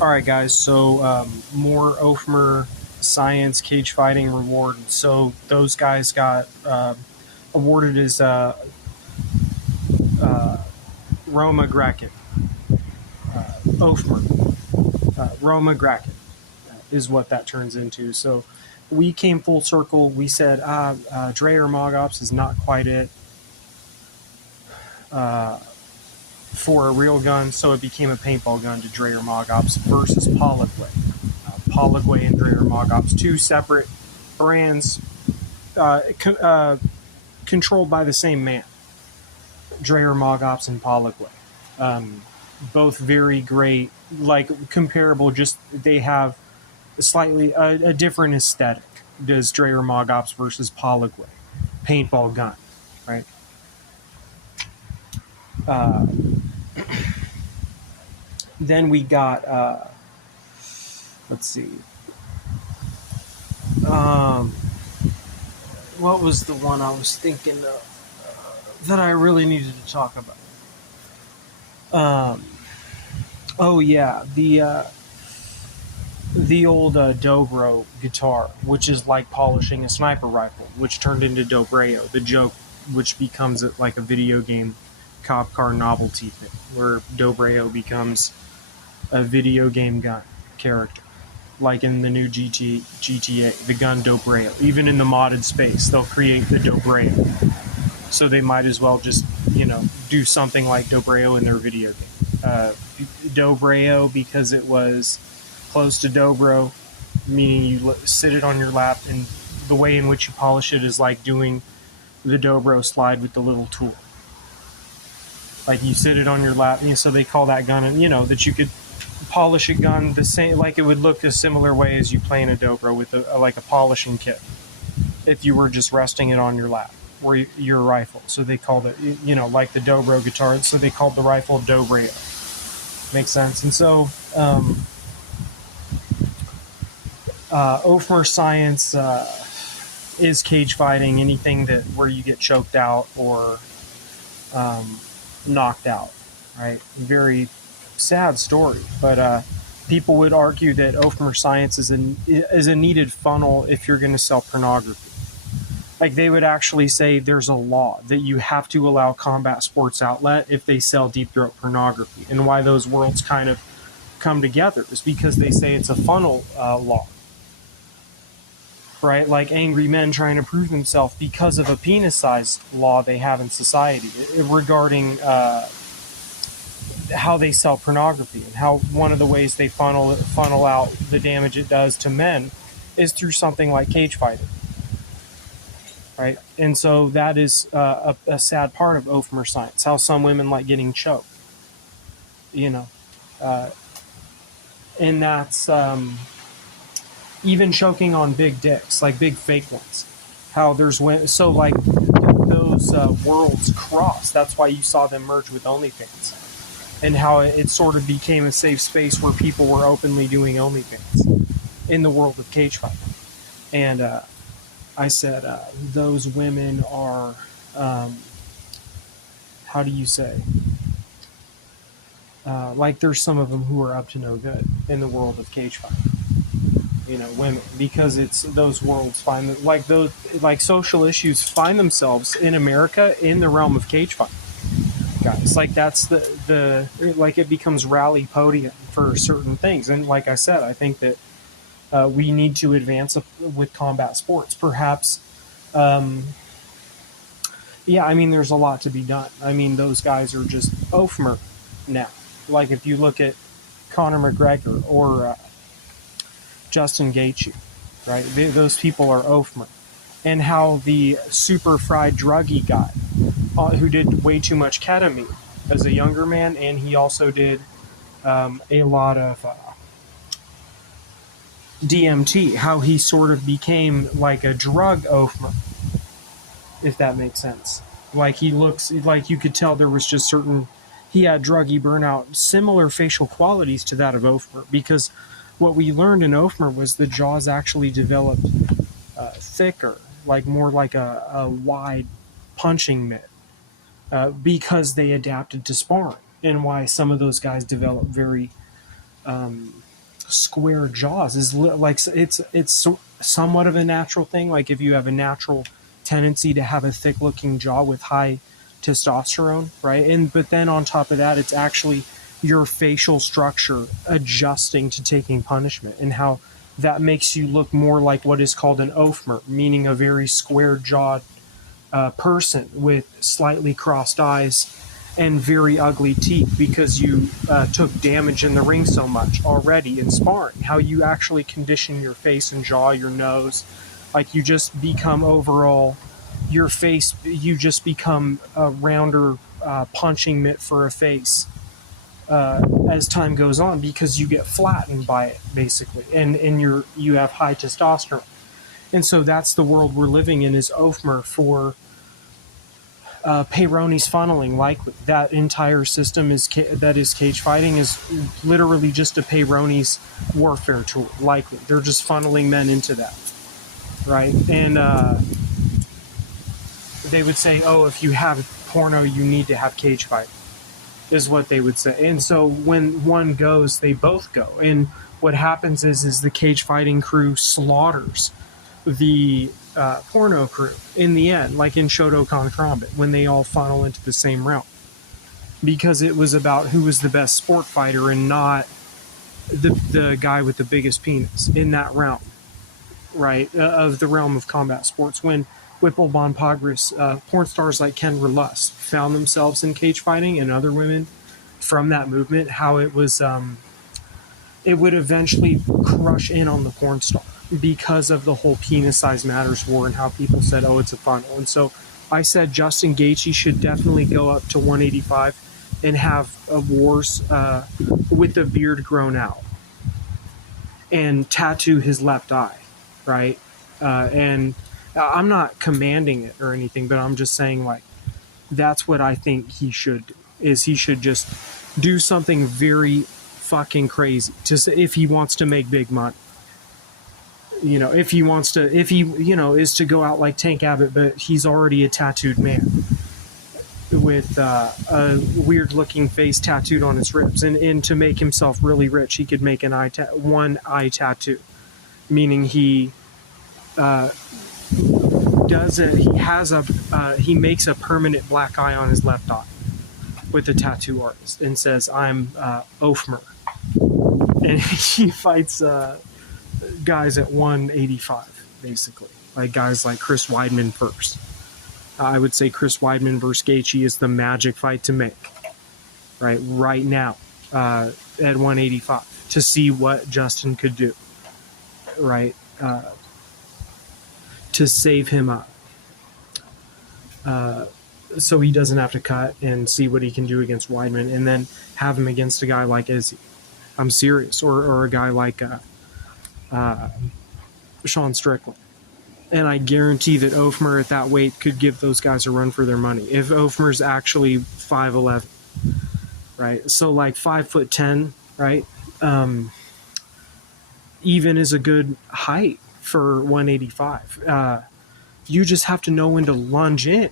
All right, guys. So more Ofmer science cage fighting reward. So those guys got awarded as Roma Gracket. Ofmer. Roma Gracket is what that turns into. So we came full circle. We said, Dreyer Mogops is not quite it for a real gun. So it became a paintball gun to Dreyer Mogops versus Pollogue. Pollogue and Dreyer Mogops, two separate brands controlled by the same man, Dreyer Mogops and Pollogue. Both very great, like comparable, just they have slightly a different aesthetic. Does Dreyer Mogops versus Pollogue paintball gun, right? Then we got let's see. What was the one I was thinking of that I really needed to talk about? Oh yeah, the old dobro guitar, which is like polishing a sniper rifle, which turned into Dobreo, the joke, which becomes like a video game cop car novelty thing, where Dobreo becomes a video game gun character, like in the new GTA, the gun Dobreo. Even in the modded space, they'll create the Dobreo, so they might as well just do something like Dobreo in their video game. Dobreo, because it was close to dobro, meaning you sit it on your lap, and the way in which you polish it is like doing the dobro slide with the little tool. Like you sit it on your lap, so they call that gun, that you could polish a gun the same, like it would look a similar way as you playing a dobro with like a polishing kit, if you were just resting it on your lap, or your rifle. So they called it, like the dobro guitar, so they called the rifle Dobreo. Makes sense. And so Ofmer science is cage fighting, anything that where you get choked out or knocked out, right? Very sad story, but people would argue that Ofmer science is a needed funnel if you're going to sell pornography. Like they would actually say there's a law that you have to allow combat sports outlet if they sell deep throat pornography. And why those worlds kind of come together is because they say it's a funnel law, right? Like angry men trying to prove themselves because of a penis-sized law they have in society regarding how they sell pornography, and how one of the ways they funnel out the damage it does to men is through something like cage fighting. Right, and so that is a sad part of Ofmer science. How some women like getting choked, and that's even choking on big dicks, like big fake ones. How there's so like those worlds cross. That's why you saw them merge with OnlyFans, and how it sort of became a safe space where people were openly doing OnlyFans in the world of cage fighting, and. I said those women are, how do you say, like there's some of them who are up to no good in the world of cage fighting. Women, because it's those worlds find like those like social issues find themselves in America in the realm of cage fighting. Guys, like that's the like it becomes rally podium for certain things, and like I said, I think that. We need to advance with combat sports. Perhaps, there's a lot to be done. Those guys are just Ofmer now. Like if you look at Conor McGregor or Justin Gaethje, right? Those people are Ofmer. And how the super fried druggy guy who did way too much ketamine as a younger man, and he also did a lot of... DMT, how he sort of became like a drug Ofmer, if that makes sense. Like he looks like you could tell there was just he had druggy burnout, similar facial qualities to that of Ofmer, because what we learned in Ofmer was the jaws actually developed thicker, like more like a wide punching mitt, because they adapted to sparring, and why some of those guys developed very square jaws is like it's somewhat of a natural thing. Like if you have a natural tendency to have a thick looking jaw with high testosterone, right? And but then on top of that, it's actually your facial structure adjusting to taking punishment, and how that makes you look more like what is called an ophmer, meaning a very square jawed person with slightly crossed eyes and very ugly teeth, because you took damage in the ring so much already in sparring. How you actually condition your face and jaw, your nose, like you just become overall, your face, you just become a rounder punching mitt for a face as time goes on, because you get flattened by it basically, and you have high testosterone. And so that's the world we're living in, is Ophmer for Peyronie's funneling. Likely that entire system is that is cage fighting is literally just a Peyronie's warfare tool. Likely they're just funneling men into that, right? And they would say, oh, if you have porno, you need to have cage fight, is what they would say. And so when one goes, they both go. And what happens is the cage fighting crew slaughters the porno crew in the end, like in Shotokan Combat, when they all funnel into the same realm, because it was about who was the best sport fighter and not the guy with the biggest penis in that realm, right? Of the realm of combat sports. When Whipple Von Pogris, porn stars like Ken Lust found themselves in cage fighting, and other women from that movement, how it was, it would eventually crush in on the porn star, because of the whole penis size matters war, and how people said, oh, it's a funnel. And so I said Justin Gaethje should definitely go up to 185 and have wars with the beard grown out and tattoo his left eye, right? And I'm not commanding it or anything, but I'm just saying, like, that's what I think he should do, is he should just do something very fucking crazy if he wants to make big money. You know, if he is to go out like Tank Abbott, but he's already a tattooed man with a weird looking face tattooed on his ribs, and to make himself really rich, he could make one eye tattoo, meaning he he makes a permanent black eye on his left eye with a tattoo artist, and says, I'm Ophmer, and he fights guys at 185, basically, like guys like Chris Weidman first. I would say Chris Weidman versus Gaethje is the magic fight to make right now at 185, to see what Justin could do, right, to save him up, so he doesn't have to cut, and see what he can do against Weidman, and then have him against a guy like Izzy. I'm serious, or a guy like Sean Strickland. And I guarantee that Ophmer at that weight could give those guys a run for their money. If Ophmer's actually 5'11", right? So like 5'10", right? Even is a good height for 185. You just have to know when to lunge in,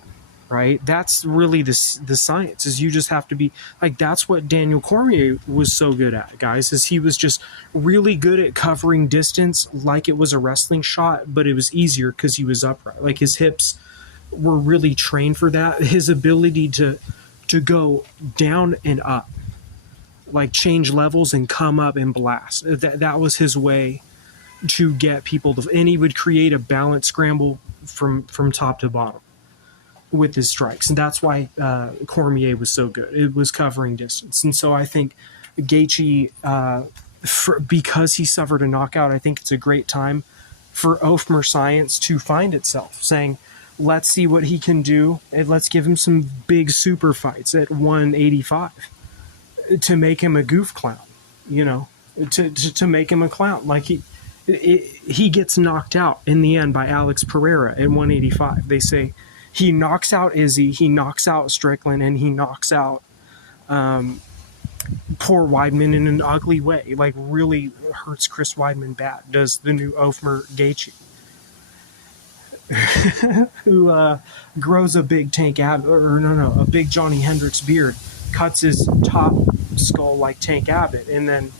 right? That's really the science, is you just have to be like, that's what Daniel Cormier was so good at, guys, is he was just really good at covering distance like it was a wrestling shot, but it was easier because he was upright. Like his hips were really trained for that. His ability to go down and up, like change levels and come up and blast. That was his way to get people to, and he would create a balance scramble from top to bottom with his strikes. And that's why Cormier was so good. It was covering distance. And so I think Gaethje, because he suffered a knockout, I think it's a great time for Ophmer science to find itself, saying, let's see what he can do, and let's give him some big super fights at 185 to make him a goof clown, you know, to make him a clown. Like he gets knocked out in the end by Alex Pereira at 185. They say he knocks out Izzy, he knocks out Strickland, and he knocks out poor Weidman in an ugly way. Like really hurts Chris Weidman bad. Does the new Ophmer Gaethje, who grows a big Tank Abbott, a big Johnny Hendricks beard, cuts his top skull like Tank Abbott, and then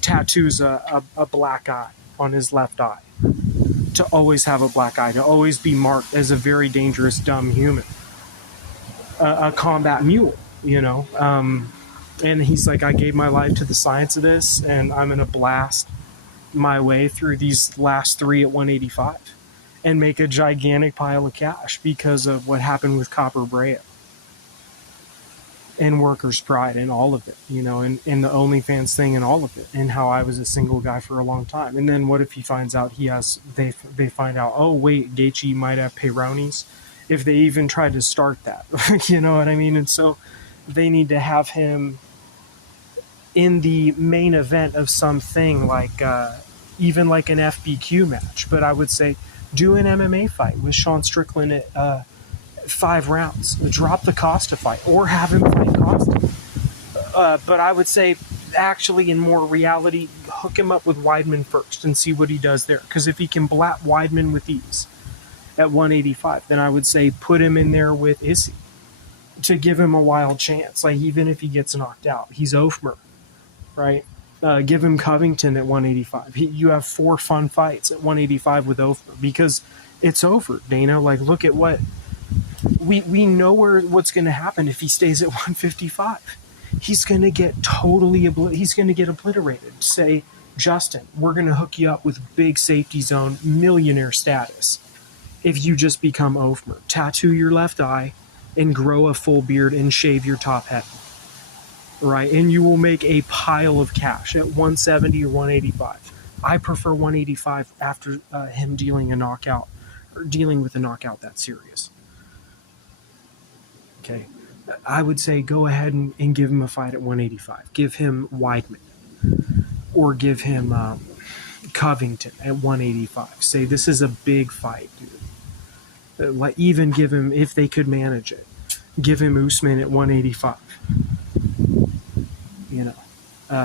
tattoos a black eye on his left eye, to always have a black eye, to always be marked as a very dangerous, dumb human, a combat mule, you know. And he's like, I gave my life to the science of this, and I'm going to blast my way through these last 3 at 185 and make a gigantic pile of cash because of what happened with Copper Brea and Workers' Pride and all of it, you know, and the OnlyFans thing and all of it, and how I was a single guy for a long time. And then what if he finds out they find out, oh, wait, Gaethje might have peyronie's, if they even tried to start that, you know what I mean? And so they need to have him in the main event of something like, even like an FBQ match. But I would say do an MMA fight with Sean Strickland at 5 rounds. Drop the Costa fight, or have him fight Costa. But I would say, actually, in more reality, hook him up with Weidman first and see what he does there. Because if he can blap Weidman with ease at 185, then I would say put him in there with Issy to give him a wild chance. Like, even if he gets knocked out, he's Ofmer, right? Give him Covington at 185. You have 4 fun fights at 185 with Ofmer, because it's over, Dana. Like, look at what we know what's going to happen if he stays at 155. He's going to get he's going to get obliterated. Say, Justin, we're going to hook you up with big safety zone millionaire status if you just become Ofmer. Tattoo your left eye and grow a full beard and shave your top head, right? And you will make a pile of cash at 170 or 185. I prefer 185 after him dealing with a knockout that serious. Okay, I would say go ahead and give him a fight at 185. Give him Weidman, or give him Covington at 185. Say, this is a big fight, dude. Like, even give him, if they could manage it, give him Usman at 185. You know,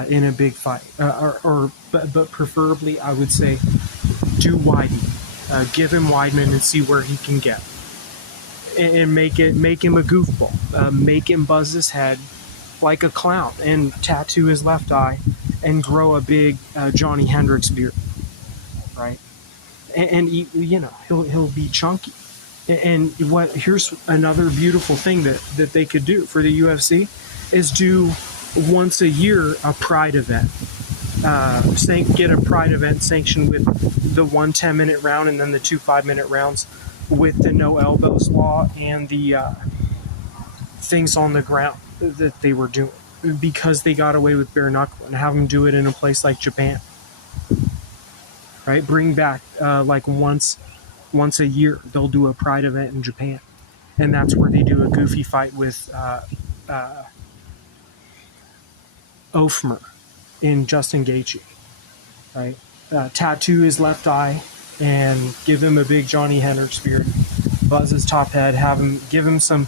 in a big fight, but preferably, I would say do Weidman. Give him Weidman and see where he can get. And make him a goofball. Make him buzz his head like a clown and tattoo his left eye and grow a big Johnny Hendricks beard, right? And you know, he'll be chunky. And here's another beautiful thing that they could do for the UFC is do once a year a pride event. Get a pride event sanctioned with the 1 10-minute round and then the 2 5-minute rounds, with the no elbows law and the things on the ground that they were doing, because they got away with bare knuckle, and have them do it in a place like Japan, right? Bring back like once a year they'll do a pride event in Japan, and that's where they do a goofy fight with Ofmer in Justin Gaethje, right? Tattoo his left eye and give him a big Johnny Hendricks beard, buzz his top head, give him some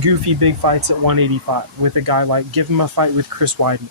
goofy big fights at 185 with a guy like, give him a fight with Chris Weidman.